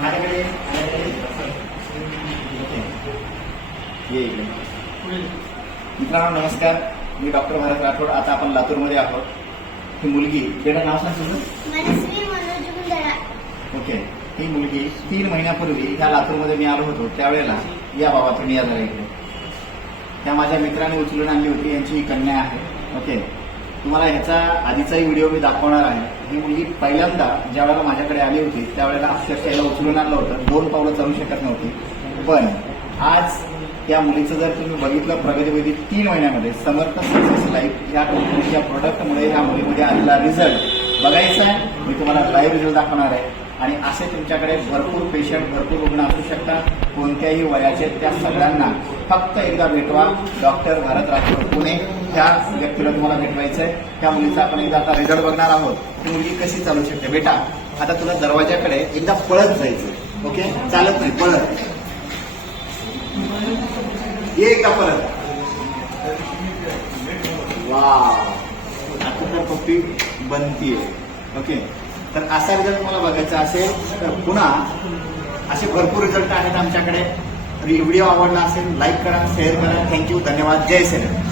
माझ्याकडे मित्रांनो नमस्कार, मी डॉक्टर भरत राठोड. आता आपण लातूरमध्ये आहोत. ही मुलगी, बेटा नाव सांग तुझं? मनस्वी मनोज गुंडळा. ओके. ही मुलगी 3 महिन्यापूर्वी ह्या लातूरमध्ये मी आलो होतो. त्यावेळेला या बाबा तुम्ही या जरा इकडे. त्या माझ्या मित्राने उचलून आणली होती. यांची ही कन्या आहे. ओके. तुम्हाला ह्याचा आधीचाही व्हिडिओ मी दाखवणार आहे. ही मुलगी पहिल्यांदा ज्या वेळेला माझ्याकडे आली होती त्यावेळेला अक्षरशः याला उचलून आणलं होतं. 2 पावलं चालू शकत नव्हती. पण आज त्या मुलीचं जर तुम्ही बघितलं प्रगतीवेदी 3 महिन्यामध्ये समर्थ सक्सेस लाईफ या कंपनीच्या प्रोडक्टमुळे या मुलीमध्ये आलेला रिझल्ट बघायचा आहे. मी तुम्हाला लाईव्ह रिझल्ट दाखवणार आहे. आणि असे तुमच्याकडे भरपूर पेशंट, भरपूर रुग्ण असू शकतात. कोणत्याही वयाचे, त्या सगळ्यांना फक्त एकदा भेटवा. डॉक्टर भरत राठोड पुणे ह्या व्यक्तीला तुम्हाला भेटवायचं आहे. त्या मुलीचा आपण एकदा आता रिझल्ट बघणार आहोत. ती मुलगी कशी चालू शकते. बेटा आता तुला दरवाजाकडे एकदा पळत जायचं. ओके, चालत नाही, पळत ये एकदा परत. वाव, आता तर पप्पी बनतीये. ओके, तर असा रिझल्ट तुम्हाला बघायचा असेल तर पुन्हा असे भरपूर रिझल्ट आहेत आमच्याकडे. व्हिडिओ आवडला असेल लाईक करा, शेअर करा. थँक्यू, धन्यवाद. जय श्रीराम.